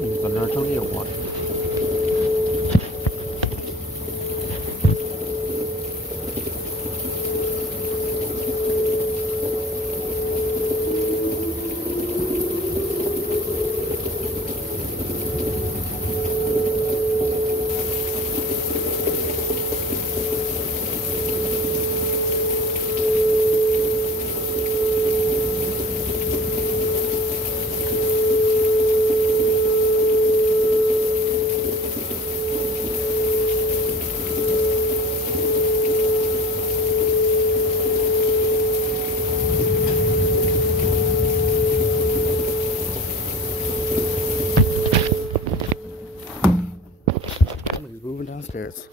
don't even go to the Toledo one. Somebody's moving downstairs.